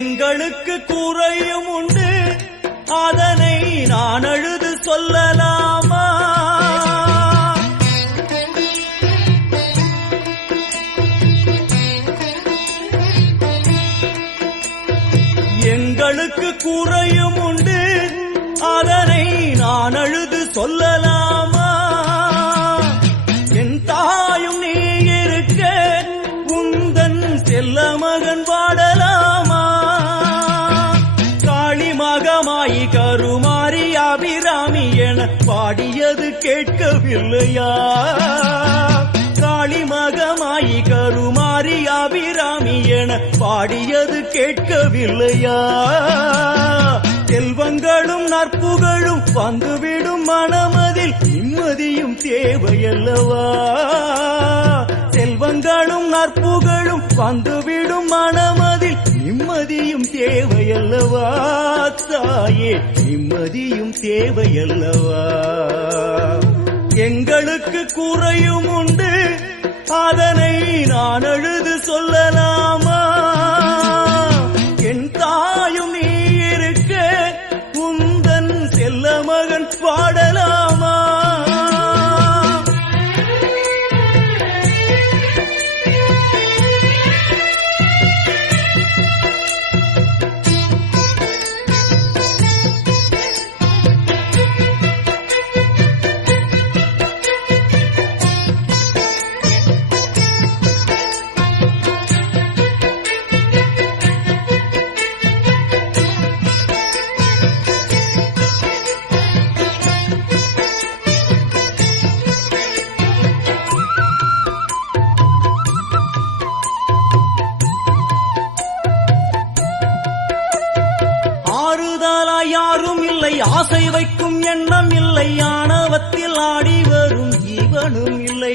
எங்களுக்கு குறையும் உண்டு, அதனை நான் அழுது சொல்லலாமா? எங்களுக்கு குறையும் உண்டு, அதனை நான் அழுது சொல்லலாமா? என் தாயும் நீ இருக்க உந்தன் செல்ல மகன் பாடலாமா? காளி மகமாயி கருமாரி அபிராமி என பாடியது கேட்கவில்லையா? காளி மகமாயி கருமாரி அபிராமி என பாடியது கேட்கவில்லையா? செல்வங்களும் நற்புகழும் வந்துவிடும் மனமதில் நிம்மதியும் தேவையல்லவா? செல்வங்களும் நற்புகழும் வந்துவிடும் மனமதில் நிம்மதியும் தேவையல்லவா? தாயே, நிம்மதியும் தேவையல்லவா? எங்களுக்கு குறையும் உண்டு, அதனை நான் அழுது சொல்லலாமா? என் தாயும் நீ இருக்க உந்தன் செல்ல மகன் பாடலாமா? யாரும் இல்லை, ஆசை வைக்கும் எண்ணம் இல்லை, ஆணவத்தில் ஆடி வரும் ஜீவனும் இல்லை.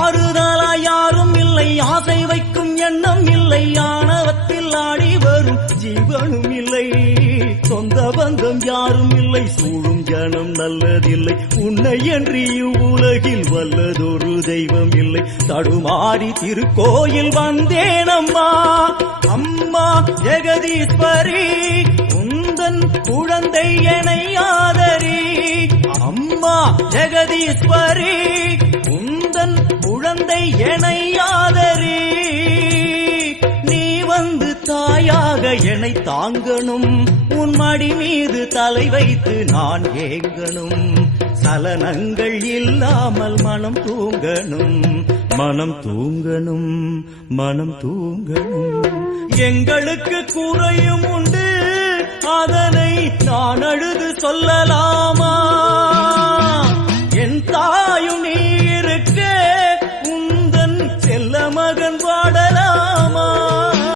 ஆறுதலா யாரும் இல்லை, ஆசை வைக்கும் எண்ணம் இல்லை, ஆணவத்தில் ஆடி வரும் ஜீவனும் இல்லை. சொந்த பந்தம் யாரும் இல்லை, சூழும் ஜனம் நல்லதில்லை, உன்னை என்று இவ்வுலகில் வல்லதொரு தெய்வம் இல்லை. தடுமாறி திருக்கோயில் வந்தேனம்மா, அம்மா ஜெகதீஸ்வரி, உந்தன் குழந்தை என்னை ஆதரி. அம்மா ஜெகதீஸ்வரி, உந்தன் குழந்தை என்னை ஆதரி. நீ வந்து தாயாக என்னை தாங்கணும், உன் மடி மீது தலை வைத்து நான் ஏங்கணும். சலனங்கள் இல்லாமல் மனம் தூங்கணும், மனம் தூங்கணும், மனம் தூங்கணும். எங்களுக்கு குறையும் உண்டு, அதனை நான் அழுது சொல்லலாம்.